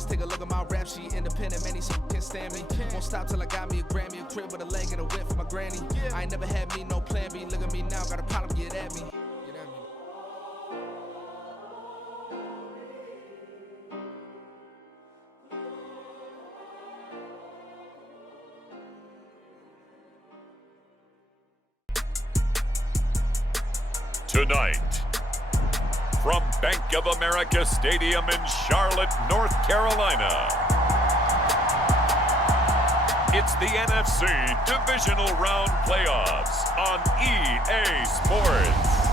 Just take a look at my rap sheet. Independent, many can't stand me. Won't stop till I got me a Grammy, a crib with a leg and a whip for my granny. I ain't never had me no plan B. Look at me now, got a problem, get at me. Tonight, from Bank of America Stadium in Charlotte, North Carolina, it's the NFC Divisional Round Playoffs on EA Sports.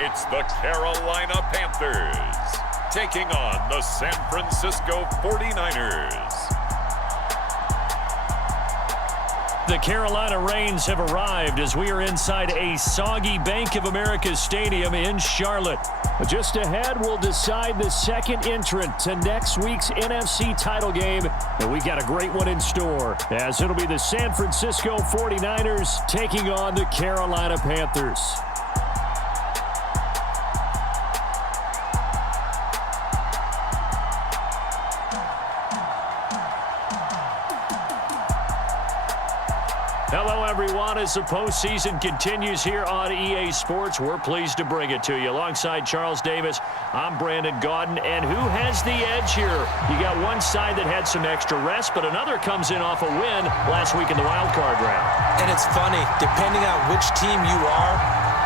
It's the Carolina Panthers taking on the San Francisco 49ers. The Carolina Rains have arrived as we are inside a soggy Bank of America Stadium in Charlotte. Just ahead, we'll decide the second entrant to next week's NFC title game. And we got a great one in store, as it'll be the San Francisco 49ers taking on the Carolina Panthers. Hello, everyone. As the postseason continues here on EA Sports, we're pleased to bring it to you. Alongside Charles Davis, I'm Brandon Gaudin. And who has the edge here? You got one side that had some extra rest, but another comes in off a win last week in the wild card round. And it's funny, depending on which team you are,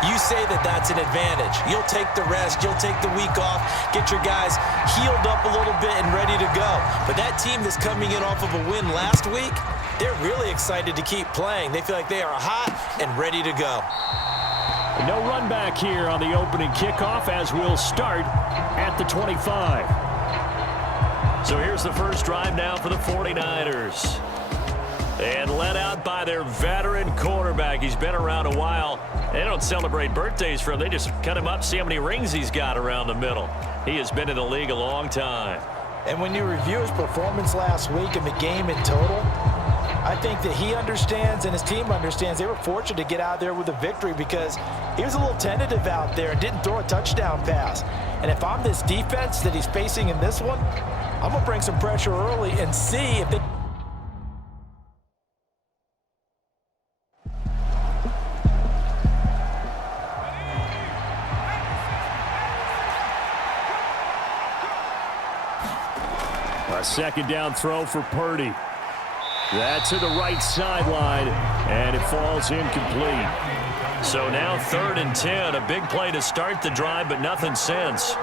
you say that that's an advantage. You'll take the rest, you'll take the week off, get your guys healed up a little bit and ready to go. But that team that's coming in off of a win last week, they're really excited to keep playing. They feel like they are hot and ready to go. No run back here on the opening kickoff as we'll start at the 25. So here's the first drive now for the 49ers. And led out by their veteran quarterback. He's been around a while. They don't celebrate birthdays for him. They just cut him up, see how many rings he's got around the middle. He has been in the league a long time. And when you review his performance last week and the game in total, I think that he understands and his team understands they were fortunate to get out there with a victory because he was a little tentative out there and didn't throw a touchdown pass. And if I'm this defense that he's facing in this one, I'm going to bring some pressure early and see if they... A second down throw for Purdy. That's to the right sideline, and it falls incomplete. So now 3rd and 10, a big play to start the drive, but nothing since.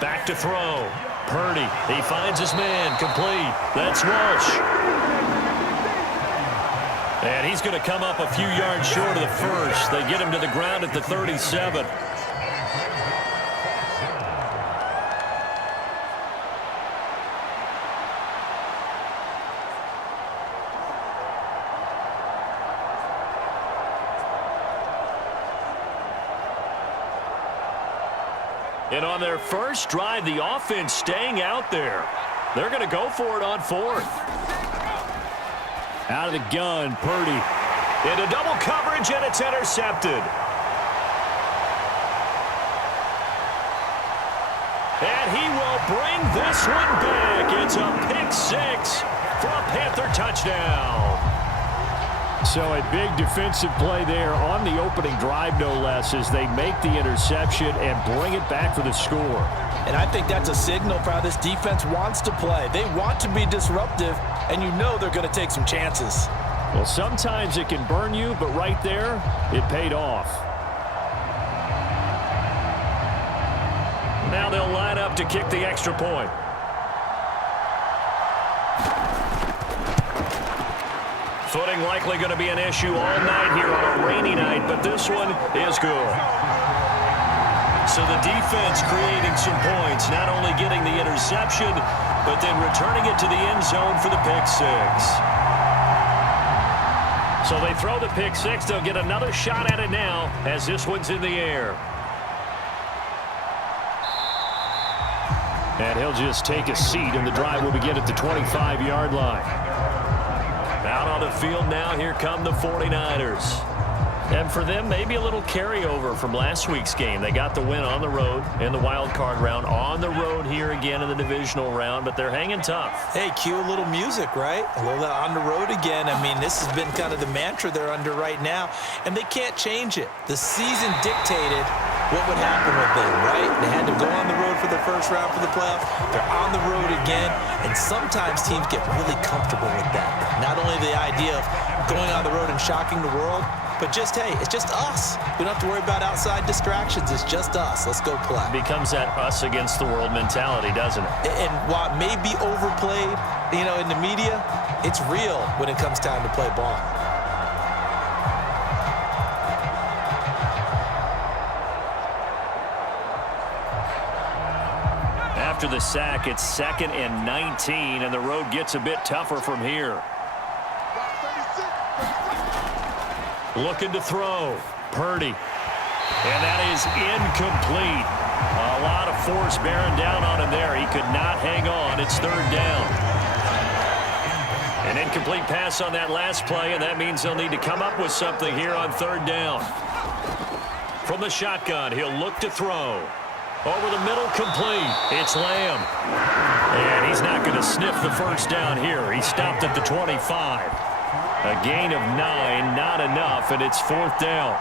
Back to throw. Purdy, he finds his man, complete. That's Walsh. And he's going to come up a few yards short of the first. They get him to the ground at the 37. And on their first drive, the offense staying out there. They're going to go for it on 4th. Out of the gun, Purdy. Into double coverage, and it's intercepted. And he will bring this one back. It's a pick 6 for a Panther touchdown. So a big defensive play there on the opening drive, no less, as they make the interception and bring it back for the score. And I think that's a signal for how this defense wants to play. They want to be disruptive, and you know they're going to take some chances. Well, sometimes it can burn you, but right there, it paid off. Now they'll line up to kick the extra point. Footing likely going to be an issue all night here on a rainy night, but this one is good. So the defense creating some points, not only getting the interception, but then returning it to the end zone for the pick 6. So they throw the pick 6. They'll get another shot at it now as this one's in the air. And he'll just take a seat, and the drive will begin at the 25-yard line. Out on the field now, here come the 49ers. And for them, maybe a little carryover from last week's game. They got the win on the road in the wild card round, on the road here again in the divisional round, but they're hanging tough. Hey, cue a little music, right? A little on the road again. I mean, this has been kind of the mantra they're under right now, and they can't change it. The season dictated what would happen with them, right? They had to go on the road for the first round for the playoffs. They're on the road again, and sometimes teams get really comfortable with that. Not only the idea of going on the road and shocking the world, but just, hey, it's just us. We don't have to worry about outside distractions. It's just us. Let's go play. Becomes that us against the world mentality, doesn't it? And while it may be overplayed, you know, in the media, it's real when it comes time to play ball. After the sack, it's 2nd and 19, and the road gets a bit tougher from here. Looking to throw. Purdy. And that is incomplete. A lot of force bearing down on him there. He could not hang on. It's 3rd down. An incomplete pass on that last play, and that means they'll need to come up with something here on 3rd down. From the shotgun, he'll look to throw. Over the middle, complete. It's Lamb. And he's not going to sniff the first down here. He stopped at the 25. A gain of 9, not enough, and it's 4th down.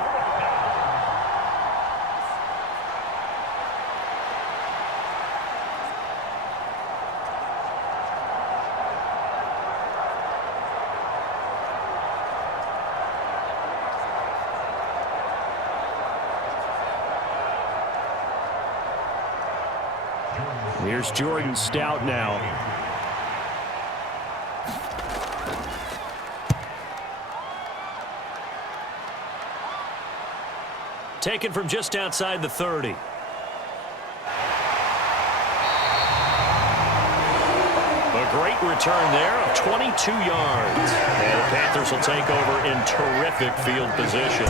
Here's Jordan Stout now. Taken from just outside the 30. A great return there of 22 yards. And the Panthers will take over in terrific field position.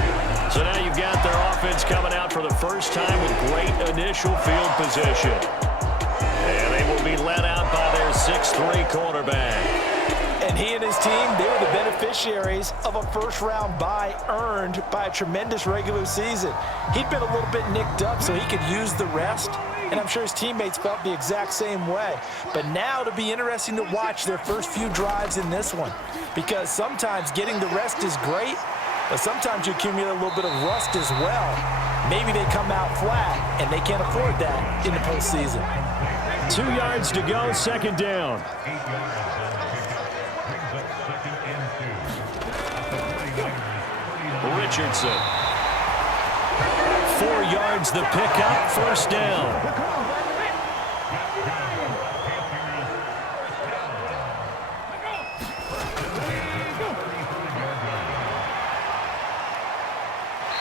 So now you've got their offense coming out for the first time with great initial field position. And they will be led out by their 6'3" quarterback. And he and his team, they were the beneficiaries of a first-round bye earned by a tremendous regular season. He'd been a little bit nicked up, so he could use the rest. And I'm sure his teammates felt the exact same way. But now it'll be interesting to watch their first few drives in this one. Because sometimes getting the rest is great, but sometimes you accumulate a little bit of rust as well. Maybe they come out flat, and they can't afford that in the postseason. 2 yards to go, 2nd down. Richardson. 4 yards the pickup, 1st down.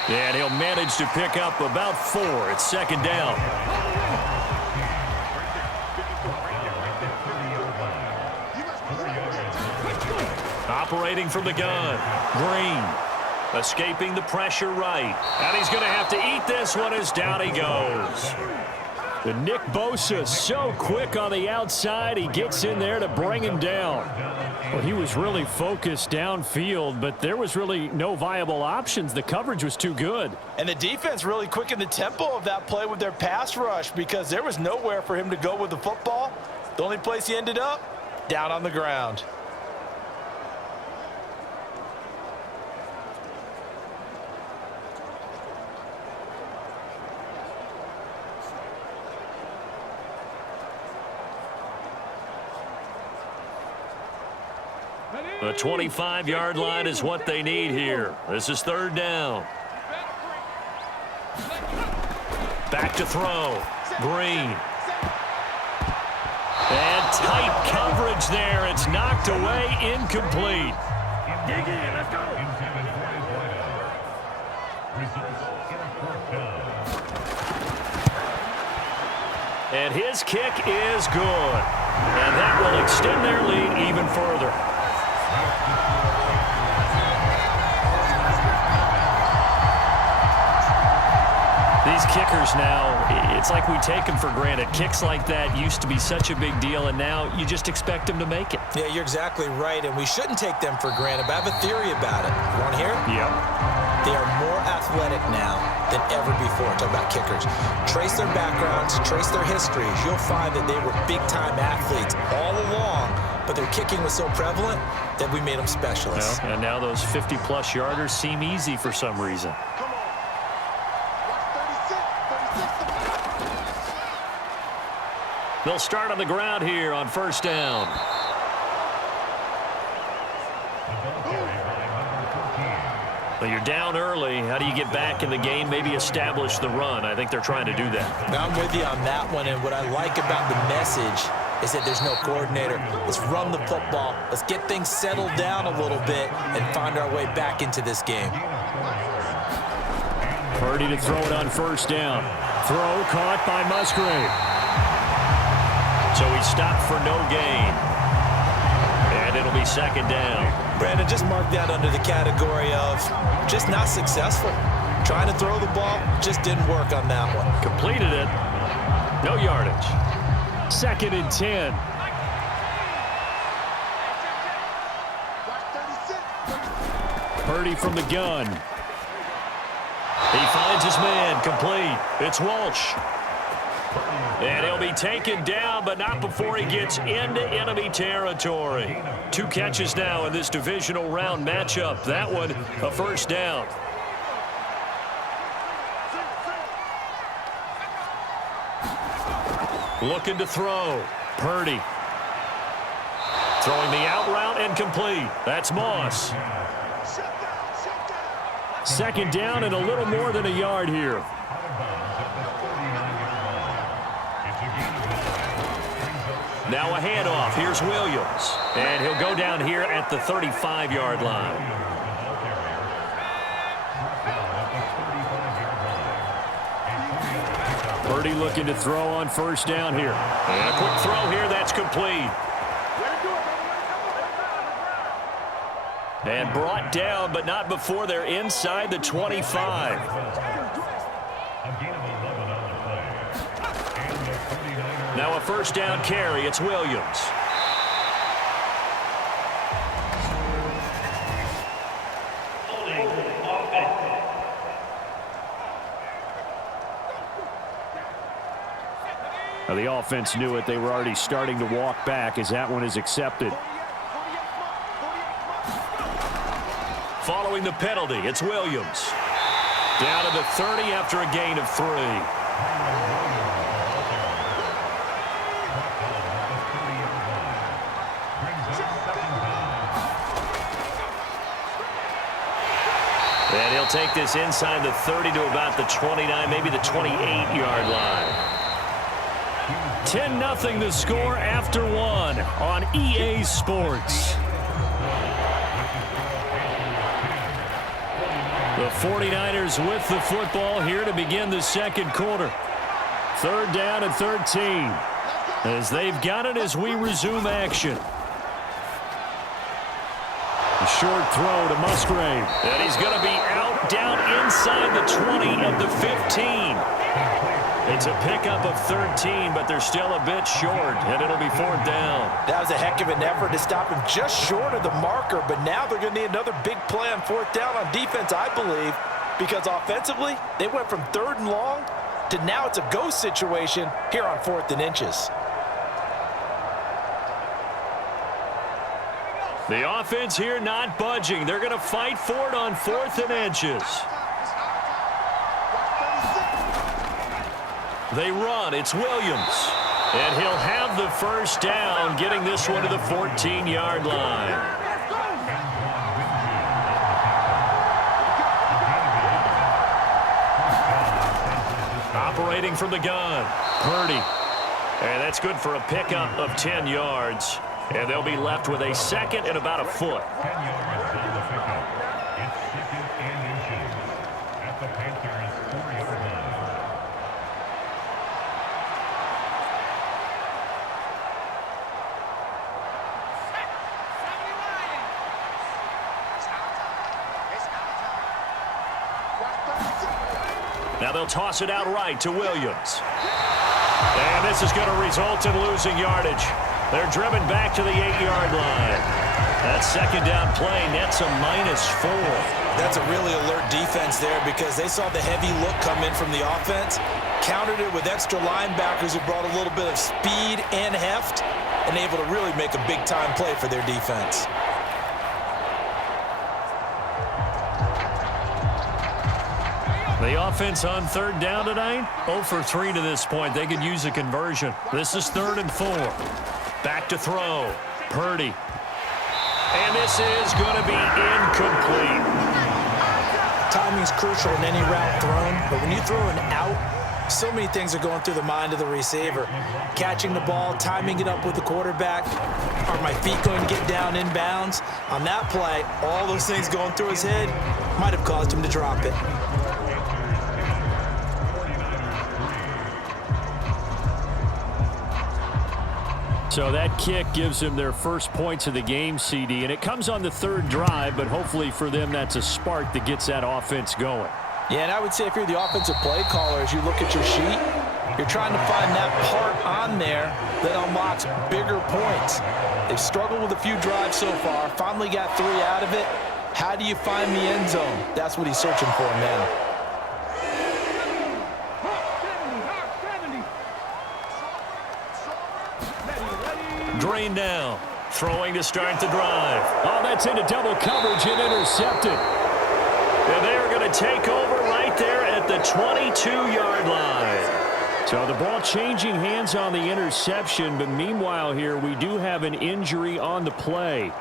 And he'll manage to pick up about 4. It's 2nd down. Operating from the gun. Green. Escaping the pressure right. And he's going to have to eat this one as down he goes. The Nick Bosa so quick on the outside. He gets in there to bring him down. Well, he was really focused downfield, but there was really no viable options. The coverage was too good. And the defense really quickened the tempo of that play with their pass rush because there was nowhere for him to go with the football. The only place he ended up, down on the ground. The 25-yard line is what they need here. This is 3rd down. Back to throw. Green. And tight coverage there. It's knocked away, incomplete. Let's go. And his kick is good. And that will extend their lead even further. these kickers now, it's like we take them for granted. Kicks like that used to be such a big deal, and now you just expect them to make it. Yeah, you're exactly right, and we shouldn't take them for granted, but I have a theory about it. You want to hear it? Yep. They are more athletic now than ever before. Talk about kickers. Trace their backgrounds, trace their histories. You'll find that they were big-time athletes all along, but their kicking was so prevalent that we made them specialists. Well, and now those 50-plus yarders seem easy for some reason. They'll start on the ground here on first down. Well, you're down early. How do you get back in the game? Maybe establish the run. I think they're trying to do that. Now, I'm with you on that one, and what I like about the message is that there's no coordinator. Let's run the football. Let's get things settled down a little bit and find our way back into this game. Purdy to throw it on first down. Throw caught by Musgrave. So he stopped for no gain. And it'll be second down. Brandon, just mark that under the category of just not successful. Trying to throw the ball just didn't work on that one. Completed it. No yardage. Second and 10. Purdy from the gun. He finds his man. Complete. It's Walsh. And he'll be taken down, but not before he gets into enemy territory. 2 catches now in this divisional round matchup. That one, a first down. Looking to throw. Purdy. Throwing the out route and complete. That's Moss. Second down and a little more than a yard here. Now a handoff. Here's Williams. And he'll go down here at the 35-yard line. Purdy looking to throw on first down here. And a quick throw here. That's complete. And brought down, but not before they're inside the 25. Now a first down carry. It's Williams. Now the offense knew it. They were already starting to walk back as that one is accepted. Following the penalty, it's Williams. Down to the 30 after a gain of 3. And he'll take this inside the 30 to about the 29, maybe the 28-yard line. 10-0 the score after 1 on EA Sports. The 49ers with the football here to begin the second quarter. Third down and 13 as they've got it as we resume action. A short throw to Musgrave. And he's going to be out down inside the 20 of the 15. It's a pickup of 13, but they're still a bit short, and it'll be fourth down. That was a heck of an effort to stop him just short of the marker, but now they're going to need another big play on fourth down on defense, I believe, because offensively, they went from 3rd and long to now it's a go situation here on 4th and inches. The offense here not budging. They're going to fight for it on 4th and inches. They run. It's Williams. And he'll have the first down, getting this one to the 14-yard line. Operating from the gun, Purdy. And that's good for a pickup of 10 yards. And they'll be left with a second and about a foot. 10 yards on the pickup. It's 2nd and inches at the Panthers' 4-yard line. Now they'll toss it out right to Williams. And this is going to result in losing yardage. They're driven back to the 8-yard line. That second down play nets a -4. That's a really alert defense there because they saw the heavy look come in from the offense, countered it with extra linebackers who brought a little bit of speed and heft, and able to really make a big-time play for their defense. The offense on third down tonight, 0 for 3 to this point. They could use a conversion. This is 3rd and 4. Back to throw. Purdy. And this is going to be incomplete. Timing's crucial in any route thrown, but when you throw an out, so many things are going through the mind of the receiver. Catching the ball, timing it up with the quarterback. Are my feet going to get down in bounds? On that play, all those things going through his head might have caused him to drop it. So that kick gives them their first points of the game, CD, and it comes on the 3rd drive, but hopefully for them that's a spark that gets that offense going. Yeah, and I would say if you're the offensive play caller, as you look at your sheet, you're trying to find that part on there that unlocks bigger points. They've struggled with a few drives so far, finally got 3 out of it. How do you find the end zone? That's what he's searching for now. Drain down. Throwing to start the drive. Oh, that's into double coverage and intercepted. And they're going to take over right there at the 22-yard line. So the ball changing hands on the interception, but meanwhile here we do have an injury on the play.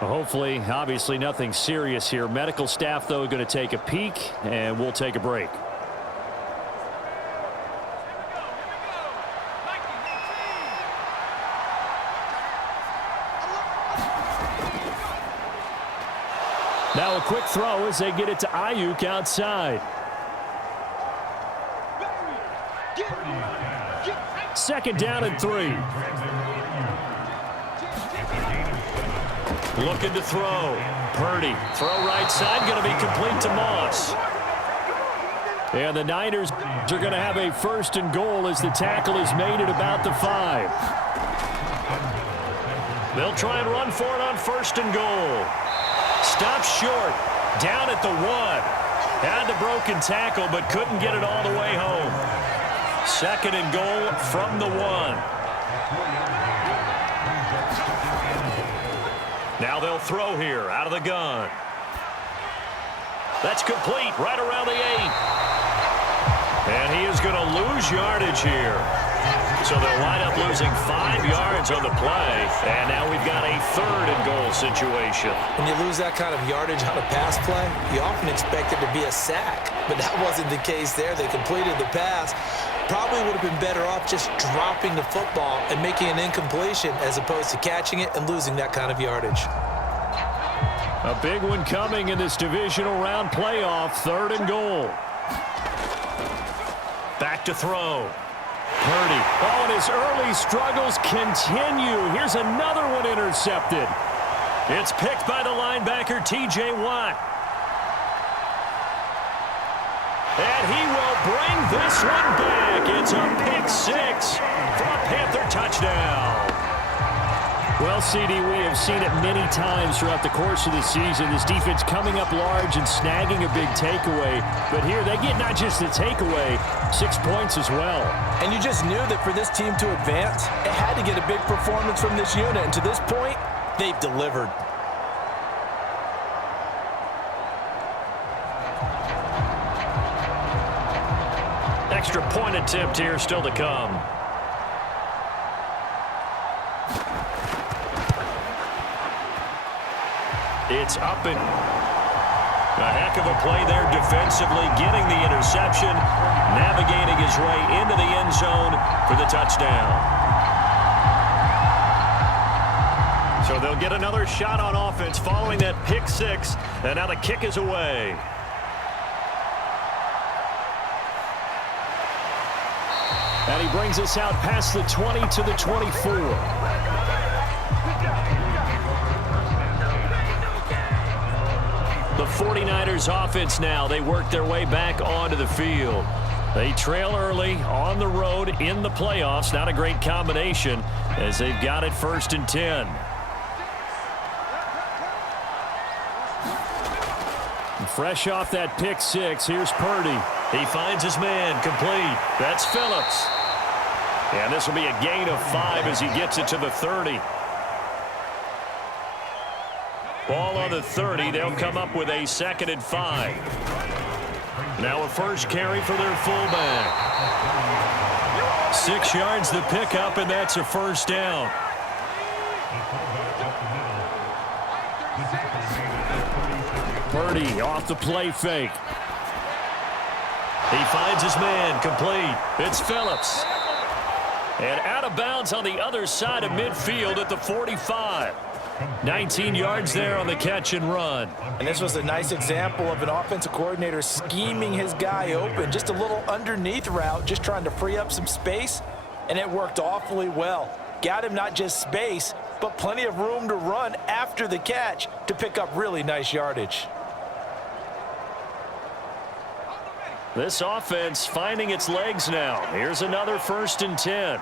Hopefully, obviously nothing serious here. Medical staff, though, going to take a peek, and we'll take a break. Now a quick throw as they get it to Ayuk outside. 2nd down and 3. Looking to throw. Purdy. Throw right side. Going to be complete to Moss. And the Niners are going to have a 1st and goal as the tackle is made at about the 5. They'll try and run for it on 1st and goal. Stops short. Down at the 1. Had the broken tackle, but couldn't get it all the way home. 2nd and goal from the 1. Now they'll throw here out of the gun. That's complete right around the 8. And he is going to lose yardage here. So they'll wind up losing 5 yards on the play. And now we've got a 3rd and goal situation. When you lose that kind of yardage on a pass play, you often expect it to be a sack. But that wasn't the case there. They completed the pass. Probably would have been better off just dropping the football and making an incompletion as opposed to catching it and losing that kind of yardage. A big one coming in this divisional round playoff. 3rd and goal. Back to throw. Purdy. Oh, and his early struggles continue. Here's another one intercepted. It's picked by the linebacker, T.J. Watt. And he will bring this one back. It's a pick 6 for a Panther touchdown. Well, CD, we have seen it many times throughout the course of the season. This defense coming up large and snagging a big takeaway. But here they get not just the takeaway, 6 points as well. And you just knew that for this team to advance, it had to get a big performance from this unit. And to this point, they've delivered. Extra point attempt here still to come. It's up and a heck of a play there defensively, getting the interception, navigating his way into the end zone for the touchdown. So they'll get another shot on offense following that pick 6, and now the kick is away. And he brings us out past the 20 to the 24. The 49ers offense now. They work their way back onto the field. They trail early on the road in the playoffs. Not a great combination as they've got it 1st and 10. And fresh off that pick six, here's Purdy. He finds his man complete. That's Phillips. And this will be a gain of 5 as he gets it to the 30. Ball on the 30. They'll come up with a 2nd and 5. Now a first carry for their fullback. 6 yards the pickup, and that's a first down. Purdy off the play fake. He finds his man complete. It's Phillips. And out of bounds on the other side of midfield at the 45. 19 yards there on the catch and run. And this was a nice example of an offensive coordinator scheming his guy open. Just a little underneath route, just trying to free up some space, and it worked awfully well. Got him not just space, but plenty of room to run after the catch to pick up really nice yardage. This offense finding its legs now. Here's another 1st and 10.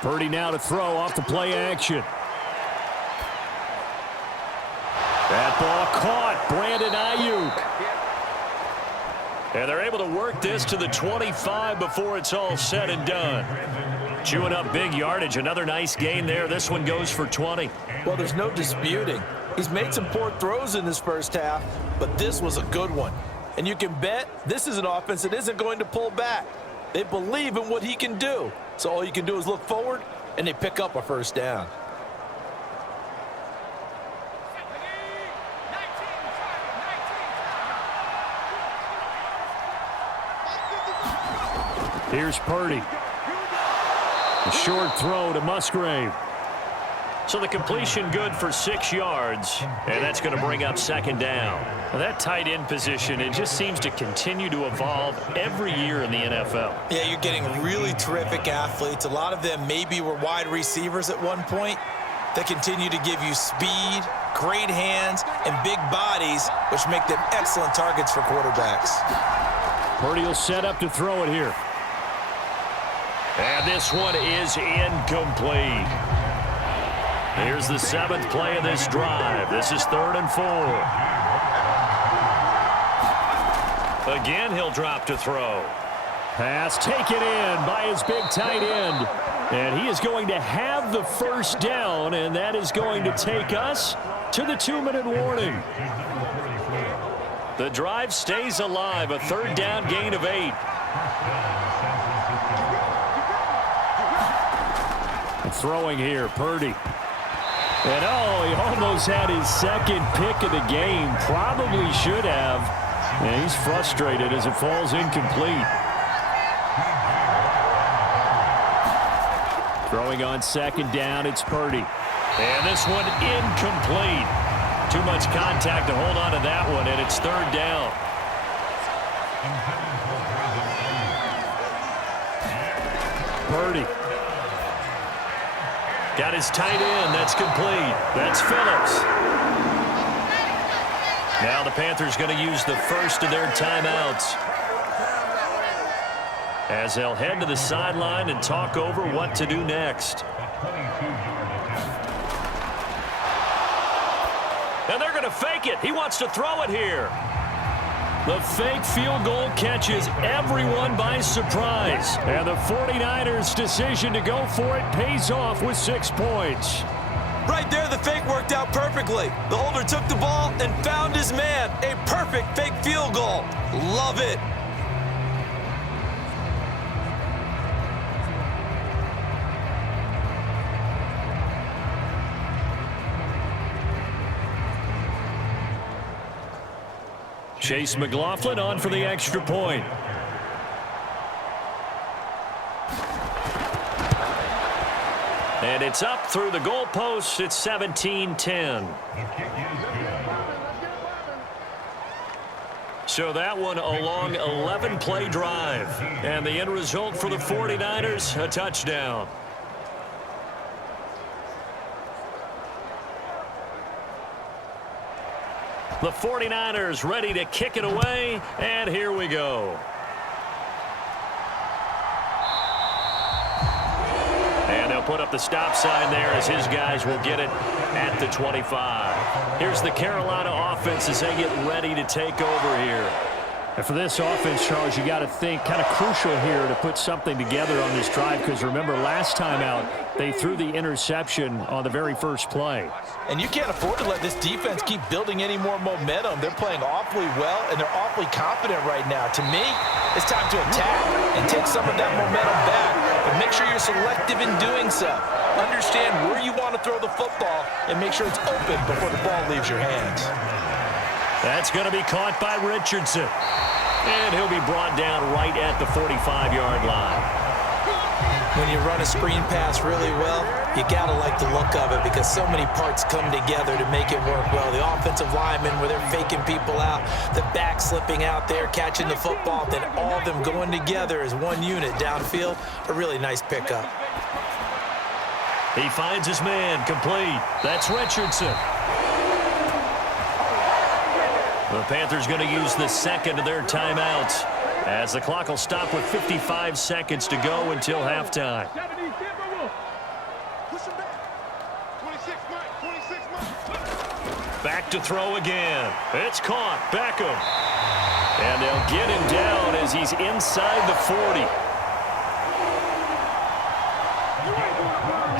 Purdy now to throw off the play action. That ball caught. Brandon Ayuk. And they're able to work this to the 25 before it's all said and done. Chewing up big yardage. Another nice gain there. This one goes for 20. Well, there's no disputing. He's made some poor throws in this first half, but this was a good one. And you can bet this is an offense that isn't going to pull back. They believe in what he can do. So all you can do is look forward, and they pick up a first down. Here's Purdy. A short throw to Musgrave. So the completion good for 6 yards, and that's going to bring up 2nd down. Well, that tight end position, it just seems to continue to evolve every year in the NFL. Yeah, you're getting really terrific athletes. A lot of them maybe were wide receivers at one point. They continue to give you speed, great hands, and big bodies, which make them excellent targets for quarterbacks. Purdy will set up to throw it here. And this one is incomplete. Here's the 7th play of this drive. This is 3rd and 4. Again, he'll drop to throw. Pass taken in by his big tight end. And he is going to have the first down, and that is going to take us to the 2-minute warning. The drive stays alive, a 3rd down gain of 8. Throwing here, Purdy. And he almost had his 2nd pick of the game. Probably should have. And he's frustrated as it falls incomplete. Throwing on 2nd down, it's Purdy. And this one incomplete. Too much contact to hold on to that one, and it's 3rd down. Purdy. Got his tight end. That's complete. That's Phillips. Now the Panthers going to use the first of their timeouts as they'll head to the sideline and talk over what to do next. And they're going to fake it. He wants to throw it here. The fake field goal catches everyone by surprise. And the 49ers' decision to go for it pays off with 6 points. Right there, the fake worked out perfectly. The holder took the ball and found his man. A perfect fake field goal. Love it. Chase McLaughlin on for the extra point. And it's up through the goalposts. It's 17-10. So that one a long 11-play drive. And the end result for the 49ers, a touchdown. The 49ers ready to kick it away, and here we go. And they'll put up the stop sign there as his guys will get it at the 25. Here's the Carolina offense as they get ready to take over here. And for this offense, Charles, you got to think kind of crucial here to put something together on this drive, because remember last time out they threw the interception on the very first play. And you can't afford to let this defense keep building any more momentum. They're playing awfully well, and they're awfully confident right now. To me, it's time to attack and take some of that momentum back. But make sure you're selective in doing so. Understand where you want to throw the football and make sure it's open before the ball leaves your hands. That's going to be caught by Richardson. And he'll be brought down right at the 45-yard line. When you run a screen pass really well, you got to like the look of it because so many parts come together to make it work well. The offensive linemen, where they're faking people out, the back slipping out there, catching the football, then all of them going together as one unit downfield. A really nice pickup. He finds his man complete. That's Richardson. The Panthers going to use the second of their timeouts as the clock will stop with 55 seconds to go until halftime. Back to throw again. It's caught. Beckham. And they'll get him down as he's inside the 40.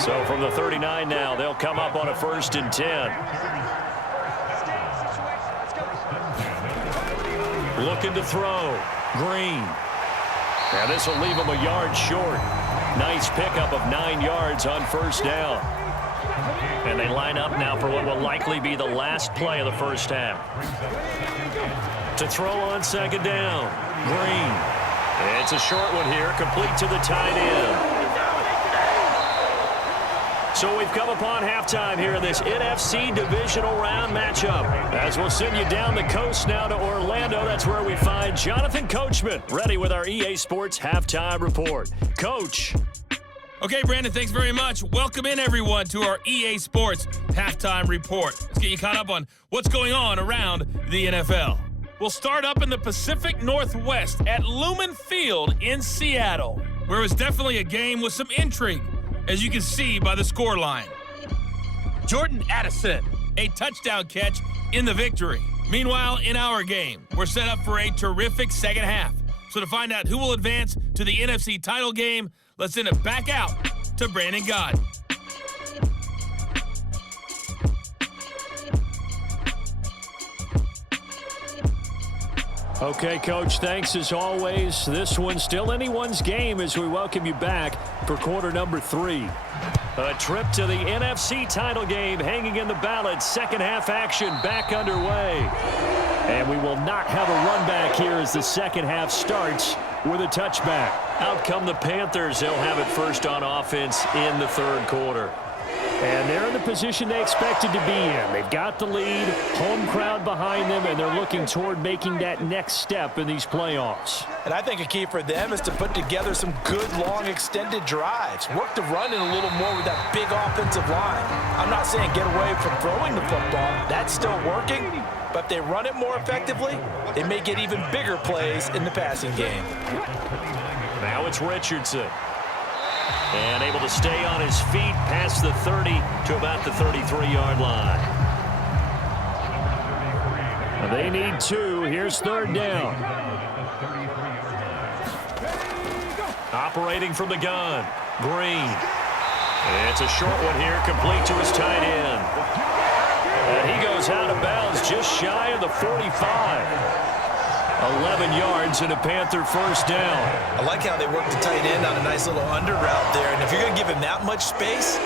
So from the 39 now, they'll come up on a 1st and 10. Looking to throw. Green. And this will leave him a yard short. Nice pickup of 9 yards on 1st down. And they line up now for what will likely be the last play of the first half. To throw on 2nd down. Green. It's a short one here, complete to the tight end. So we've come upon halftime here in this NFC divisional round matchup. As we'll send you down the coast now to Orlando, that's where we find Jonathan Coachman, ready with our EA Sports Halftime Report. Coach. Okay, Brandon, thanks very much. Welcome in, everyone, to our EA Sports Halftime Report. Let's get you caught up on what's going on around the NFL. We'll start up in the Pacific Northwest at Lumen Field in Seattle, where it was definitely a game with some intrigue, as you can see by the scoreline. Jordan Addison, a touchdown catch in the victory. Meanwhile, in our game, we're set up for a terrific second half. So to find out who will advance to the NFC title game, let's send it back out to Brandon Gott. Okay, Coach, thanks as always. This one's still anyone's game as we welcome you back for quarter number 3. A trip to the NFC title game hanging in the balance. Second half action back underway. And we will not have a run back here as the second half starts with a touchback. Out come the Panthers. They'll have it first on offense in the 3rd quarter. And they're in the position they expected to be in. They've got the lead, home crowd behind them, and they're looking toward making that next step in these playoffs. And I think a key for them is to put together some good, long, extended drives. Work the run in a little more with that big offensive line. I'm not saying get away from throwing the football. That's still working. But if they run it more effectively, they may get even bigger plays in the passing game. Now it's Richardson. And able to stay on his feet past the 30 to about the 33-yard line. They need 2. Here's 3rd down. Operating from the gun. Green. It's a short one here, complete to his tight end. And he goes out of bounds just shy of the 45. 11 yards and a Panther 1st down. I like how they work the tight end on a nice little under route there. And if you're going to give him that much space,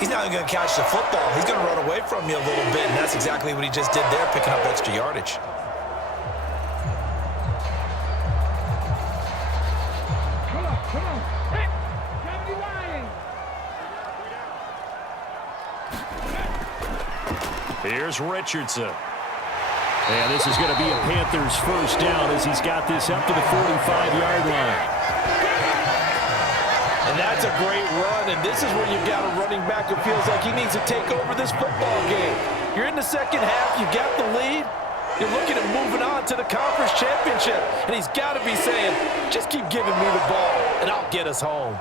he's not going to catch the football. He's going to run away from you a little bit, and that's exactly what he just did there, picking up extra yardage. Here's Richardson. And this is going to be a Panthers 1st down as he's got this up to the 45-yard line. And that's a great run, and this is where you've got a running back who feels like he needs to take over this football game. You're in the second half, you got the lead. You're looking at moving on to the conference championship, and he's got to be saying, just keep giving me the ball, and I'll get us home.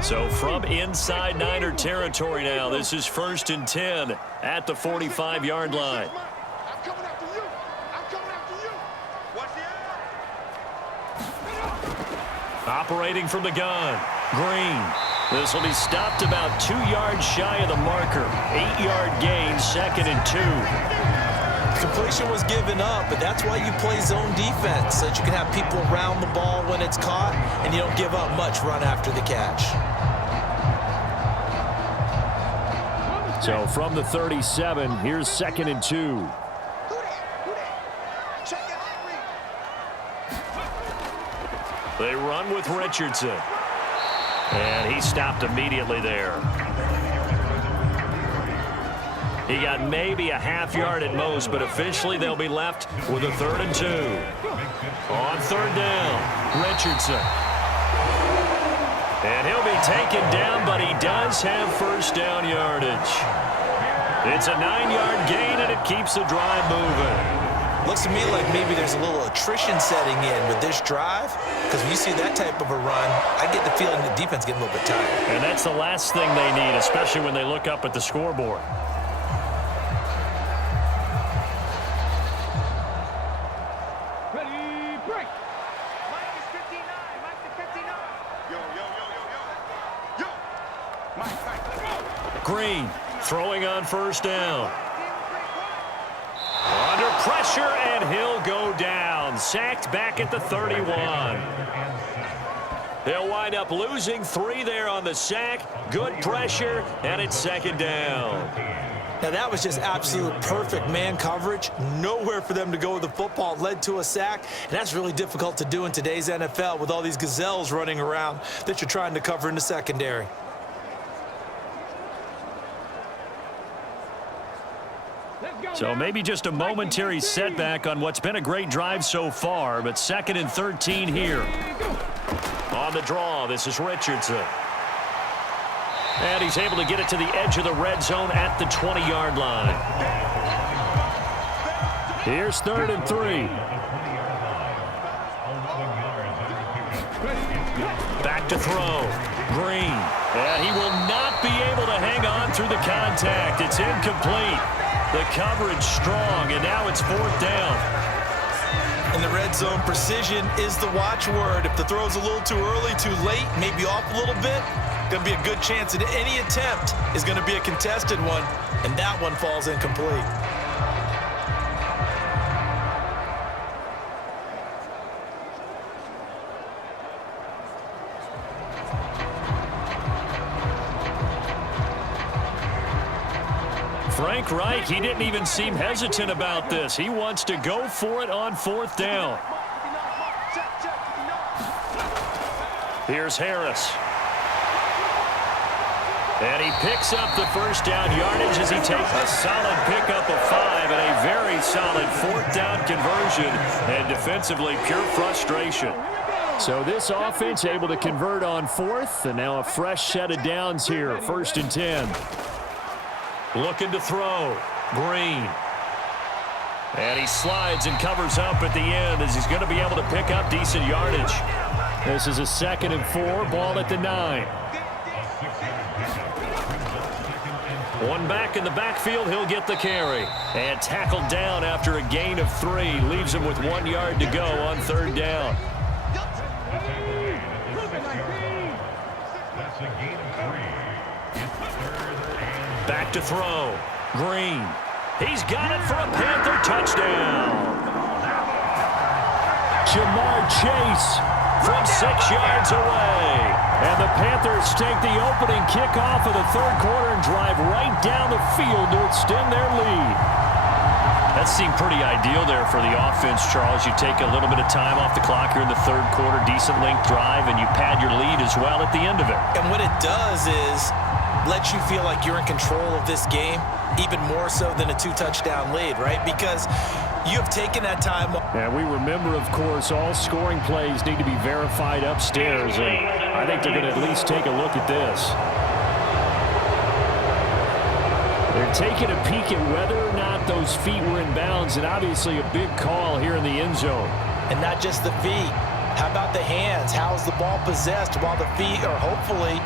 So from inside Niner territory now, this is 1st and 10 at the 45-yard line. I'm coming after you. I'm coming after you. Watch the eye. Operating from the gun, Green. This will be stopped about 2 yards shy of the marker. 8-yard gain, 2nd and 2. Completion was given up, but that's why you play zone defense, so that you can have people around the ball when it's caught, and you don't give up much run after the catch. So from the 37, here's 2nd and 2. They run with Richardson. And he stopped immediately there. He got maybe a half yard at most, but officially they'll be left with a 3rd and 2. On 3rd down, Richardson. And he'll be taken down, but he does have 1st down yardage. It's a 9-yard gain, and it keeps the drive moving. Looks to me like maybe there's a little attrition setting in with this drive, because when you see that type of a run, I get the feeling the defense getting a little bit tired. And that's the last thing they need, especially when they look up at the scoreboard. Green throwing on 1st down. Under pressure, and he'll go down. Sacked back at the 31. They'll wind up losing 3 there on the sack. Good pressure, and it's 2nd down. Now, that was just absolute perfect man coverage. Nowhere for them to go with the football. Led to a sack, and that's really difficult to do in today's NFL with all these gazelles running around that you're trying to cover in the secondary. So maybe just a momentary setback on what's been a great drive so far, but 2nd and 13 here. On the draw, this is Richardson. And he's able to get it to the edge of the red zone at the 20-yard line. Here's 3rd and 3. Back to throw. Green. And he will not be able to hang on through the contact. It's incomplete. The coverage strong, and now it's 4th down. In the red zone, precision is the watchword. If the throw's a little too early, too late, maybe off a little bit, going to be a good chance that any attempt is going to be a contested one, and that one falls incomplete. Frank Reich, he didn't even seem hesitant about this. He wants to go for it on 4th down. Here's Harris. And he picks up the 1st down yardage as he takes a solid pickup of 5 and a very solid 4th down conversion. And defensively, pure frustration. So this offense able to convert on 4th, and now a fresh set of downs here, 1st and 10. Looking to throw. Green. And he slides and covers up at the end as he's going to be able to pick up decent yardage. This is a 2nd and 4, ball at the 9. One back in the backfield, he'll get the carry. And tackled down after a gain of 3. Leaves him with 1 yard to go on 3rd down. That's a gain of 3. Back to throw. Green. He's got it for a Panther touchdown. Jamar Chase From 6 yards away. And the Panthers take the opening kickoff of the 3rd quarter and drive right down the field to extend their lead. That seemed pretty ideal there for the offense, Charles. You take a little bit of time off the clock here in the 3rd quarter, decent length drive, and you pad your lead as well at the end of it. And what it does is lets you feel like you're in control of this game, even more so than a 2-touchdown lead, right? Because you have taken that time. And we remember, of course, all scoring plays need to be verified upstairs, and I think they're going to at least take a look at this. They're taking a peek at whether or not those feet were in bounds, and obviously a big call here in the end zone. And not just the feet. How about the hands? How's the ball possessed while the feet are hopefully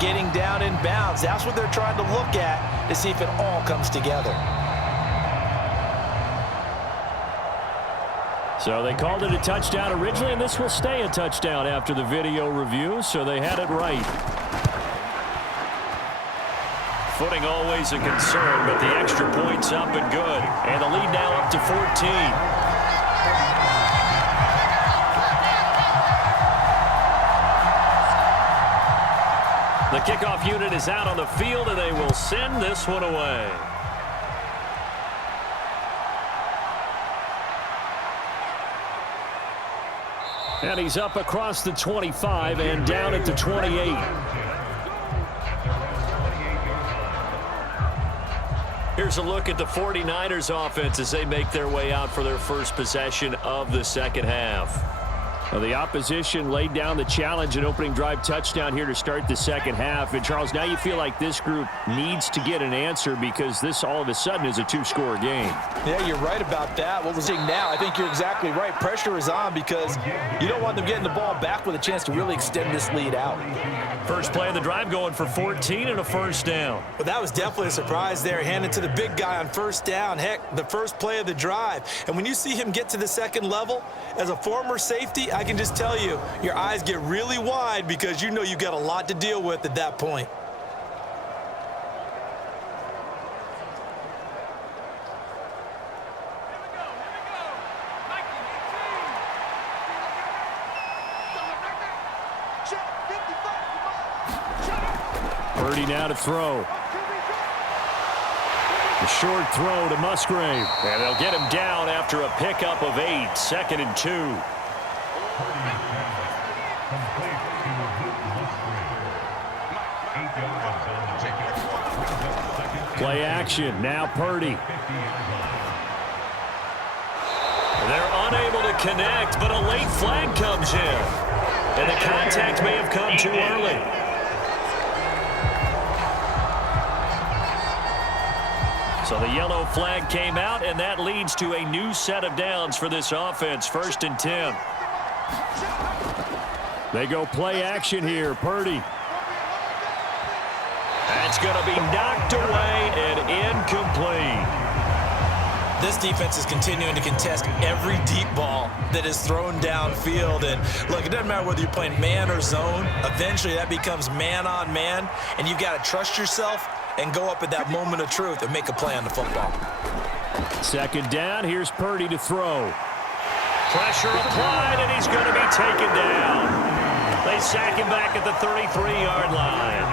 getting down in bounds? That's what they're trying to look at to see if it all comes together. So they called it a touchdown originally, and this will stay a touchdown after the video review, so they had it right. Footing always a concern, but the extra point's up and good. And the lead now up to 14. The kickoff unit is out on the field, and they will send this one away. And he's up across the 25 and down at the 28. Here's a look at the 49ers offense as they make their way out for their first possession of the second half. Well, the opposition laid down the challenge, an opening drive touchdown here to start the second half. And, Charles, now you feel like this group needs to get an answer because this all of a sudden is a 2-score game. Yeah, you're right about that. What we're seeing now, I think you're exactly right. Pressure is on because you don't want them getting the ball back with a chance to really extend this lead out. First play of the drive going for 14 and a first down. Well, that was definitely a surprise there. Handed to the big guy on first down. Heck, the first play of the drive. And when you see him get to the second level, as a former safety, I can just tell you, your eyes get really wide because you know you've got a lot to deal with at that point. Purdy now to throw. A short throw to Musgrave. And they'll get him down after a pickup of 8, 2nd and 2. Play action. Now Purdy. They're unable to connect, but a late flag comes in. And the contact may have come too early. So the yellow flag came out, and that leads to a new set of downs for this offense. 1st and 10. They go play action here. Purdy. That's going to be knocked away and incomplete. This defense is continuing to contest every deep ball that is thrown downfield. And look, it doesn't matter whether you're playing man or zone. Eventually that becomes man on man, and you've got to trust yourself and go up at that moment of truth and make a play on the football. Second down, here's Purdy to throw. Pressure applied, and he's going to be taken down. They sack him back at the 33-yard line.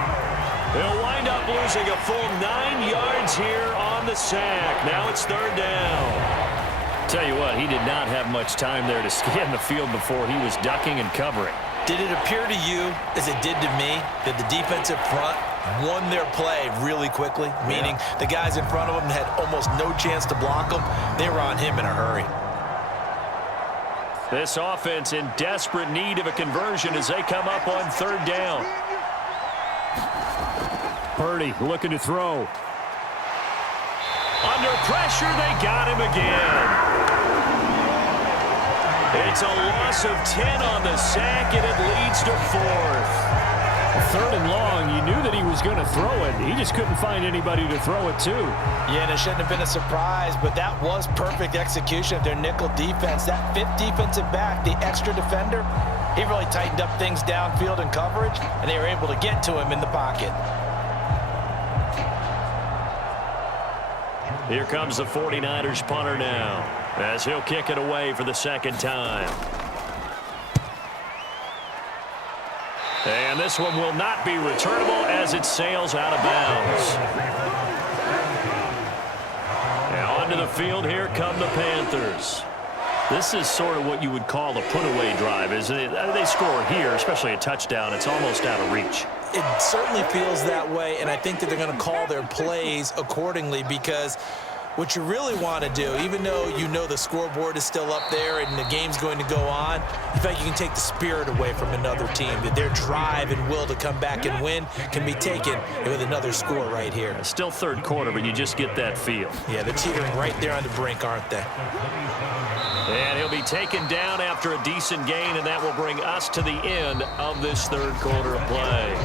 They'll wind up losing a full 9 yards here on the sack. Now it's 3rd down. Tell you what, he did not have much time there to scan the field before he was ducking and covering. Did it appear to you, as it did to me, that the defensive front won their play really quickly? Meaning the guys in front of them had almost no chance to block them. They were on him in a hurry. This offense in desperate need of a conversion as they come up on 3rd down. Purdy looking to throw. Under pressure, they got him again. It's a loss of 10 on the sack, and it leads to 4th. 3rd and long, you knew that he was going to throw it. He just couldn't find anybody to throw it to. Yeah, and it shouldn't have been a surprise, but that was perfect execution of their nickel defense. That 5th defensive back, the extra defender, he really tightened up things downfield in coverage, and they were able to get to him in the pocket. Here comes the 49ers punter now, as he'll kick it away for the 2nd time. And this one will not be returnable as it sails out of bounds. And onto the field, here come the Panthers. This is sort of what you would call a put-away drive, isn't it? They score here, especially a touchdown. It's almost out of reach. It certainly feels that way, and I think that they're going to call their plays accordingly, because what you really want to do, even though you know the scoreboard is still up there and the game's going to go on, in fact, you can take the spirit away from another team. That their drive and will to come back and win can be taken with another score right here. Still third quarter, but you just get that feel. Yeah, they're teetering right there on the brink, aren't they? And he'll be taken down after a decent gain, and that will bring us to the end of this third quarter of play.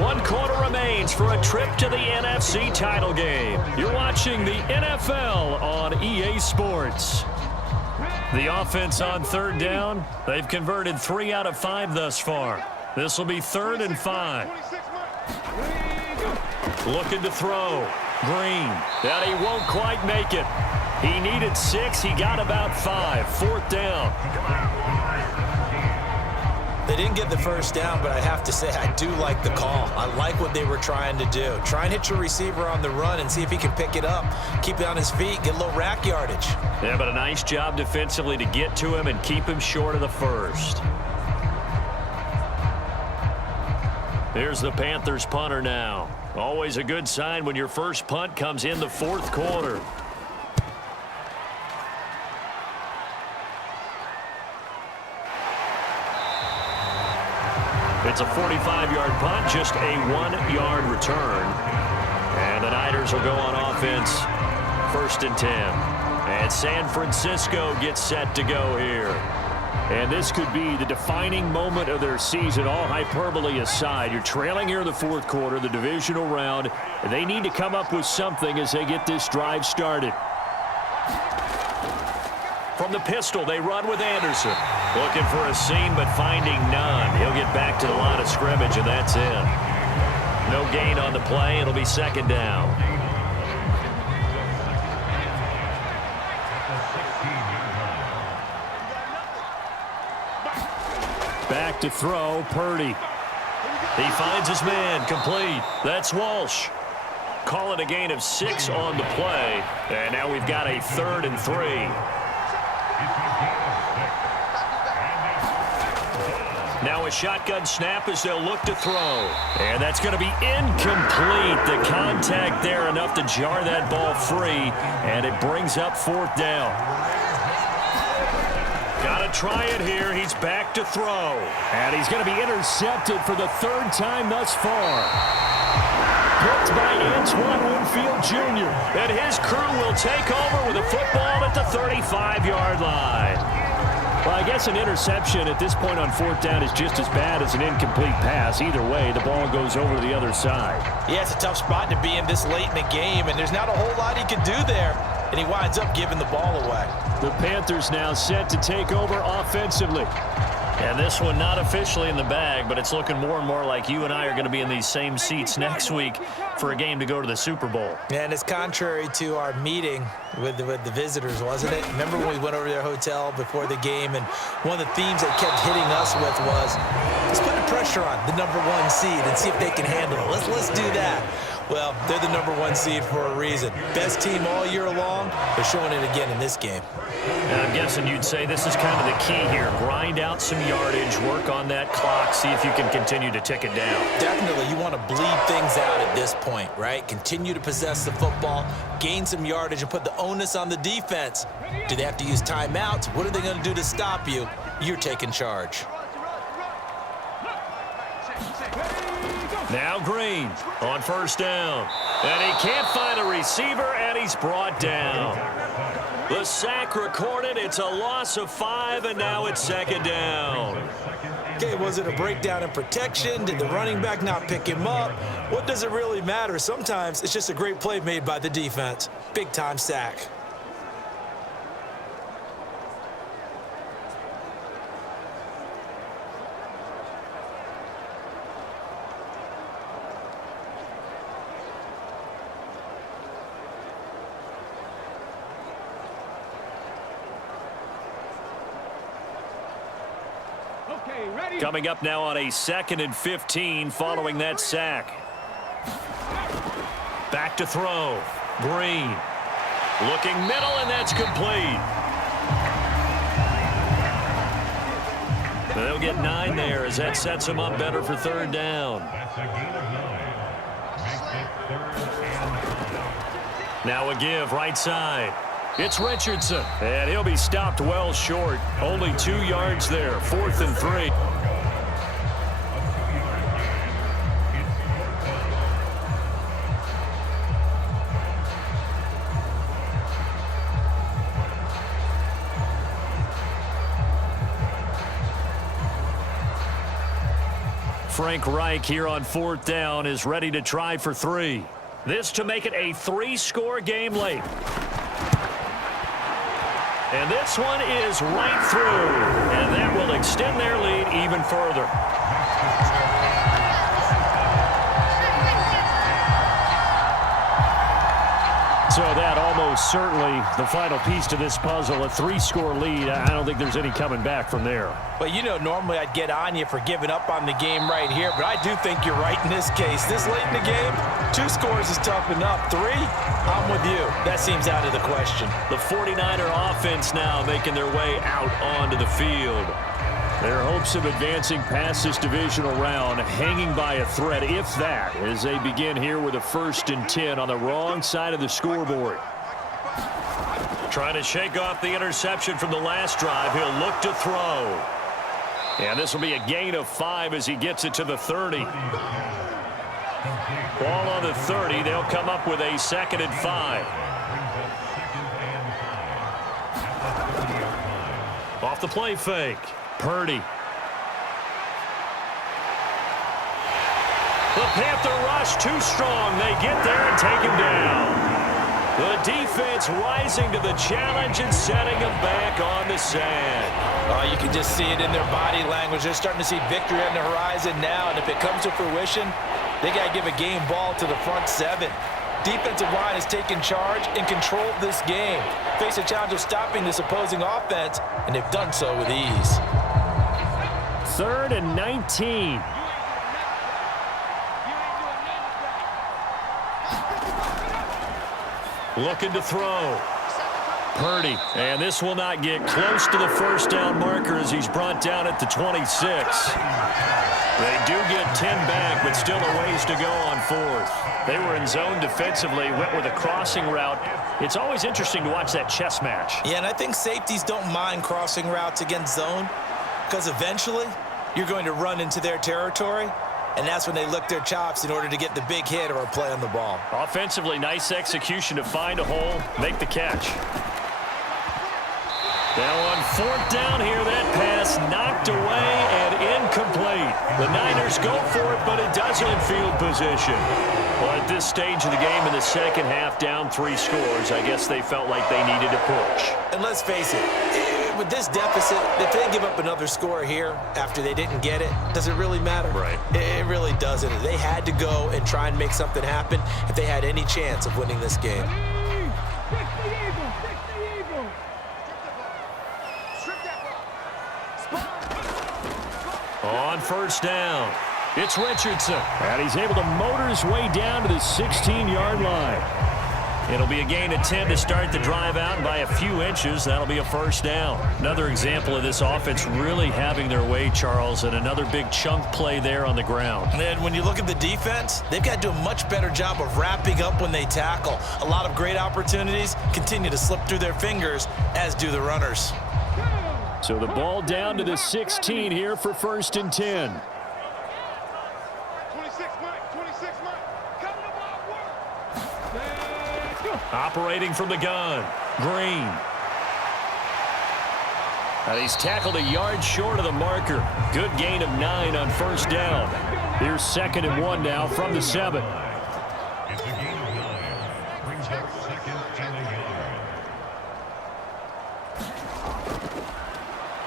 1 quarter remains for a trip to the NFC title game. You're watching the NFL on EA Sports. The offense on third down, they've converted 3 out of 5 thus far. This will be 3rd and 5. Looking to throw. Green. And he won't quite make it. He needed 6. He got about 5. 4th down. They didn't get the first down, but I have to say I do like the call. I like what they were trying to do. Try and hit your receiver on the run and see if he can pick it up. Keep it on his feet, get a little rack yardage. Yeah, but a nice job defensively to get to him and keep him short of the first. Here's the Panthers punter now. Always a good sign when your first punt comes in the 4th quarter. It's a 45-yard punt, just a 1-yard return. And the Niners will go on offense, 1st and 10. And San Francisco gets set to go here. And this could be the defining moment of their season, all hyperbole aside. You're trailing here in the 4th quarter, the divisional round. And they need to come up with something as they get this drive started. From the pistol, they run with Anderson. Looking for a seam, but finding none. He'll get back to the line of scrimmage, and that's it. No gain on the play. It'll be 2nd down. Back to throw, Purdy. He finds his man, complete. That's Walsh. Call it a gain of 6 on the play. And now we've got a 3rd and 3. Now a shotgun snap as they'll look to throw. And that's going to be incomplete. The contact there enough to jar that ball free. And it brings up 4th down. Got to try it here. He's back to throw. And he's going to be intercepted for the 3rd time thus far. Picked by Antoine Winfield Jr. And his crew will take over with a football at the 35-yard line. Well, I guess an interception at this point on 4th down is just as bad as an incomplete pass. Either way, the ball goes over to the other side. Yeah, it's a tough spot to be in this late in the game, and there's not a whole lot he can do there. And he winds up giving the ball away. The Panthers now set to take over offensively. And this one not officially in the bag, but it's looking more and more like you and I are going to be in these same seats next week for a game to go to the Super Bowl. And it's contrary to our meeting with the visitors, wasn't it? Remember when we went over to their hotel before the game, and one of the themes they kept hitting us with was, let's put the pressure on the #1 seed and see if they can handle it. Let's do that. Well, they're the #1 seed for a reason. Best team all year long. They're showing it again in this game. And I'm guessing you'd say this is kind of the key here. Grind out some yardage, work on that clock, see if you can continue to tick it down. Definitely. You want to bleed things out at this point, right? Continue to possess the football, gain some yardage, and put the onus on the defense. Do they have to use timeouts? What are they going to do to stop you? You're taking charge. Now Green on 1st down. And he can't find a receiver, and he's brought down. The sack recorded. It's a loss of 5, and now it's 2nd down. Okay, was it a breakdown in protection? Did the running back not pick him up? What does it really matter? Sometimes it's just a great play made by the defense. Big-time sack. Coming up now on a 2nd and 15 following that sack. Back to throw. Green. Looking middle, and that's complete. They'll get 9 there as that sets them up better for 3rd down. That's a gain of 9. Makes it 3rd and 5. Now a give right side. It's Richardson, and he'll be stopped well short. Only 2 yards there, 4th and 3. Frank Reich here on 4th down is ready to try for 3. This to make it a 3-score game late. And this one is right through, and that will extend their lead even further. So that almost certainly the final piece to this puzzle, a 3-score lead. I don't think there's any coming back from there. Well, you know, normally I'd get on you for giving up on the game right here, but I do think you're right in this case. This late in the game, 2 scores is tough enough. 3, I'm with you. That seems out of the question. The 49er offense now making their way out onto the field. Their hopes of advancing past this divisional round hanging by a thread, if that, as they begin here with a 1st and 10 on the wrong side of the scoreboard. Trying to shake off the interception from the last drive. He'll look to throw. And this will be a gain of 5 as he gets it to the 30. Ball on the 30. They'll come up with a 2nd and 5. Off the play fake. Purdy. The Panther rush too strong. They get there and take him down. The defense rising to the challenge and setting him back on the sand. You can just see it in their body language. They're starting to see victory on the horizon now, and if it comes to fruition, they got to give a game ball to the front 7. Defensive line has taken charge and controlled this game. Face a challenge of stopping this opposing offense, and they've done so with ease. 3rd and 19. Looking to throw. Purdy, and this will not get close to the 1st down marker as he's brought down at the 26. They do get 10 back, but still a ways to go on 4th. They were in zone defensively, went with a crossing route. It's always interesting to watch that chess match. Yeah, and I think safeties don't mind crossing routes against zone because eventually you're going to run into their territory, and that's when they lick their chops in order to get the big hit or a play on the ball. Offensively, nice execution to find a hole, make the catch. Now on 4th down here, that pass knocked away and incomplete. The Niners go for it, but it doesn't in field position. Well, at this stage of the game in the 2nd half, down 3 scores, I guess they felt like they needed to push. And let's face it, with this deficit, if they give up another score here after they didn't get it, does it really matter? Right. It really doesn't. They had to go and try and make something happen if they had any chance of winning this game. On 1st down, it's Richardson. And he's able to motor his way down to the 16-yard line. It'll be a gain of 10 to start the drive out, and by a few inches, that'll be a 1st down. Another example of this offense really having their way, Charles, and another big chunk play there on the ground. And when you look at the defense, they've got to do a much better job of wrapping up when they tackle. A lot of great opportunities continue to slip through their fingers, as do the runners. So the ball down to the 16 here for 1st and 10. 26, Mike. 26, Mike. Come to my work. Let's go. Operating from the gun, Green. And he's tackled a yard short of the marker. Good gain of 9 on 1st down. Here's 2nd and 1 now from the 7. It's a gain of 9. Brings up 2nd and a yard.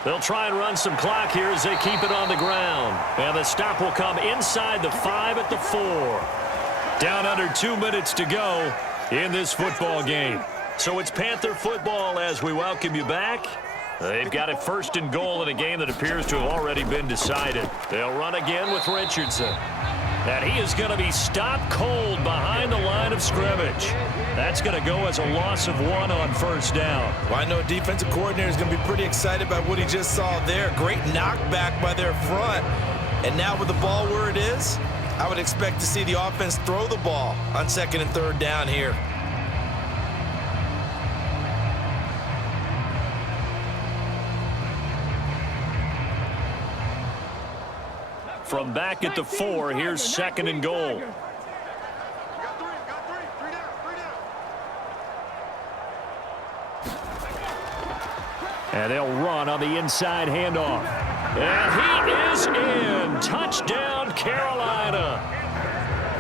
They'll try and run some clock here as they keep it on the ground. And the stop will come inside the 5 at the 4. Down under 2 minutes to go in this football game. So it's Panther football as we welcome you back. They've got it 1st and goal in a game that appears to have already been decided. They'll run again with Richardson. And he is going to be stopped cold behind the line of scrimmage. That's going to go as a loss of 1 on 1st down. Well, I know defensive coordinator is going to be pretty excited about what he just saw there. Great knockback by their front. And now with the ball where it is, I would expect to see the offense throw the ball on 2nd and 3rd down here. From back at the 4, here's 2nd and goal. And they'll run on the inside handoff. And he is in. Touchdown, Carolina.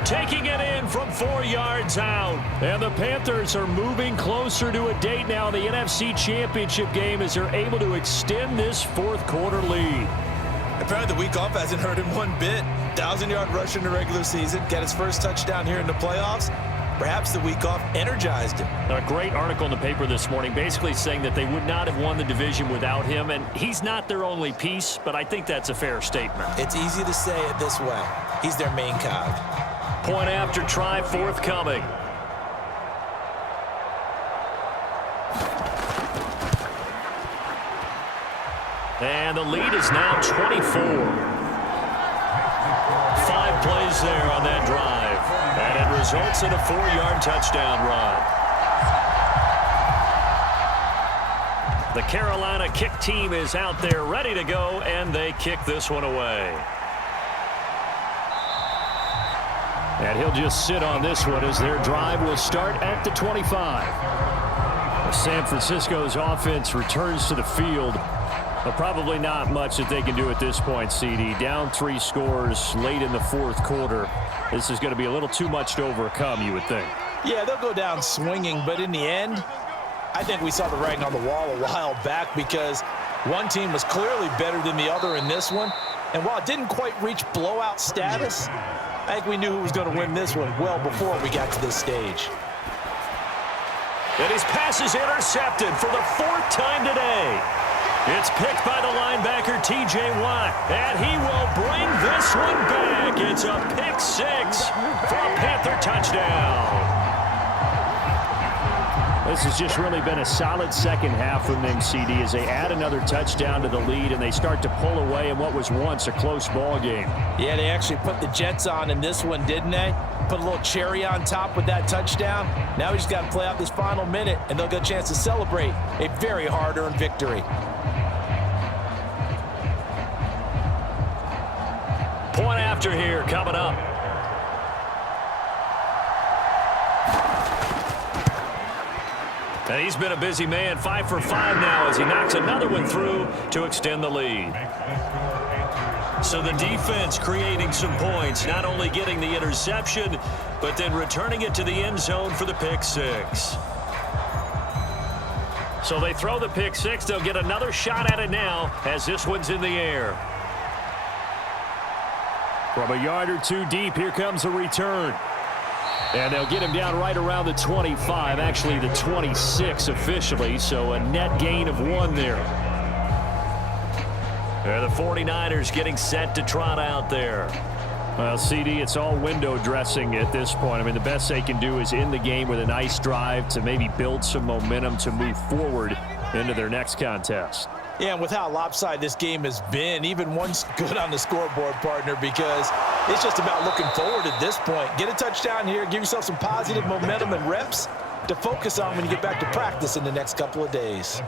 Taking it in from 4 yards out. And the Panthers are moving closer to a date now in the NFC Championship game as they're able to extend this 4th quarter lead. Apparently the week off hasn't hurt him one bit. 1,000-yard rush in the regular season. Got his first touchdown here in the playoffs. Perhaps the week off energized him. A great article in the paper this morning basically saying that they would not have won the division without him, and he's not their only piece, but I think that's a fair statement. It's easy to say it this way. He's their main cog. Point after try forthcoming. And the lead is now 24. 5 plays there on that drive. And it results in a 4-yard touchdown run. The Carolina kick team is out there ready to go, and they kick this one away. And he'll just sit on this one as their drive will start at the 25. San Francisco's offense returns to the field. But probably not much that they can do at this point, CD. Down 3 scores late in the 4th quarter. This is going to be a little too much to overcome, you would think. Yeah, they'll go down swinging, but in the end, I think we saw the writing on the wall a while back because one team was clearly better than the other in this one. And while it didn't quite reach blowout status, I think we knew who was going to win this one well before we got to this stage. And his pass is intercepted for the 4th time today. It's picked by the linebacker, T.J. Watt, and he will bring this one back. It's a pick 6 for a Panther touchdown. This has just really been a solid second half from them, CD, as they add another touchdown to the lead and they start to pull away in what was once a close ball game. Yeah, they actually put the Jets on in this one, didn't they? Put a little cherry on top with that touchdown. Now we just got to play out this final minute, and they'll get a chance to celebrate a very hard-earned victory. Point after here coming up. And he's been a busy man, 5 for 5 now as he knocks another one through to extend the lead. So the defense creating some points, not only getting the interception, but then returning it to the end zone for the pick 6. So they throw the pick 6. They'll get another shot at it now as this one's in the air. From a yard or 2 deep, here comes a return. And they'll get him down right around the 25, actually the 26 officially, so a net gain of 1 there. The 49ers getting set to trot out there. Well, CD, it's all window dressing at this point. I mean, the best they can do is end the game with a nice drive to maybe build some momentum to move forward into their next contest. Yeah, and with how lopsided this game has been, even one's good on the scoreboard, partner, because it's just about looking forward at this point. Get a touchdown here, give yourself some positive momentum and reps to focus on when you get back to practice in the next couple of days.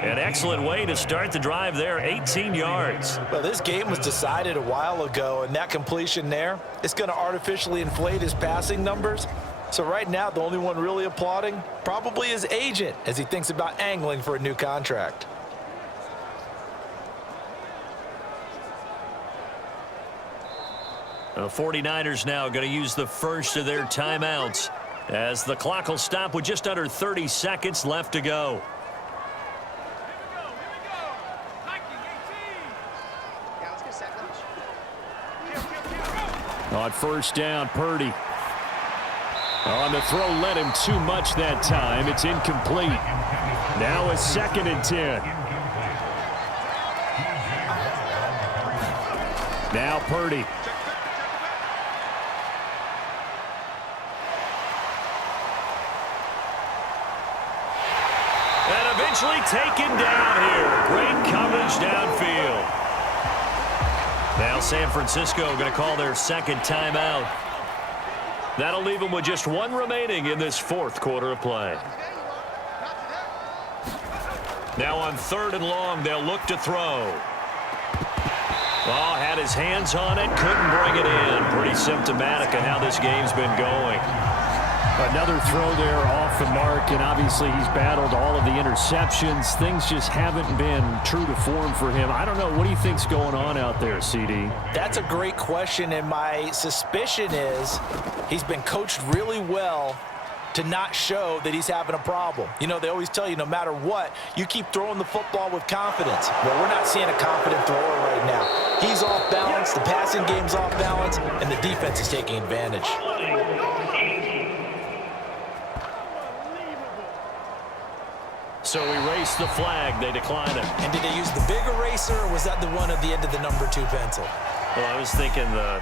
An excellent way to start the drive there, 18 yards. Well, this game was decided a while ago, and that completion there, it's going to artificially inflate his passing numbers. So right now, the only one really applauding probably his agent as he thinks about angling for a new contract. The 49ers now going to use the first of their timeouts as the clock will stop with just under 30 seconds left to go. On first down, Purdy. On the throw, led him too much that time. It's incomplete. Now a 2nd and 10. Now Purdy. And eventually taken down here. Great coverage downfield. Now San Francisco going to call their second timeout. That'll leave them with just one remaining in this fourth quarter of play. Now on 3rd and long, they'll look to throw. Oh, had his hands on it, couldn't bring it in. Pretty symptomatic of how this game's been going. Another throw there off the mark, and obviously he's battled all of the interceptions. Things just haven't been true to form for him. I don't know. What do you think's going on out there, CD? That's a great question, and my suspicion is he's been coached really well to not show that he's having a problem. You know, they always tell you no matter what, you keep throwing the football with confidence. Well, we're not seeing a confident thrower right now. He's off balance, the passing game's off balance, and the defense is taking advantage. So erase the flag. They decline it. And did they use the big eraser, or was that the one at the end of the number 2 pencil? Well, I was thinking the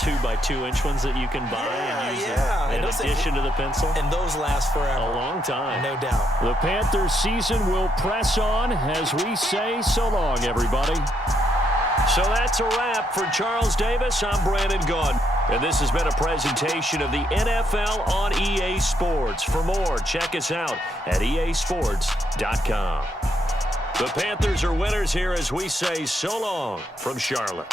2x2-inch ones that you can buy and use in addition to the pencil. And those last forever. A long time. No doubt. The Panthers season will press on as we say so long, everybody. So that's a wrap for Charles Davis. I'm Brandon Gunn. And this has been a presentation of the NFL on EA Sports. For more, check us out at easports.com. The Panthers are winners here as we say so long from Charlotte.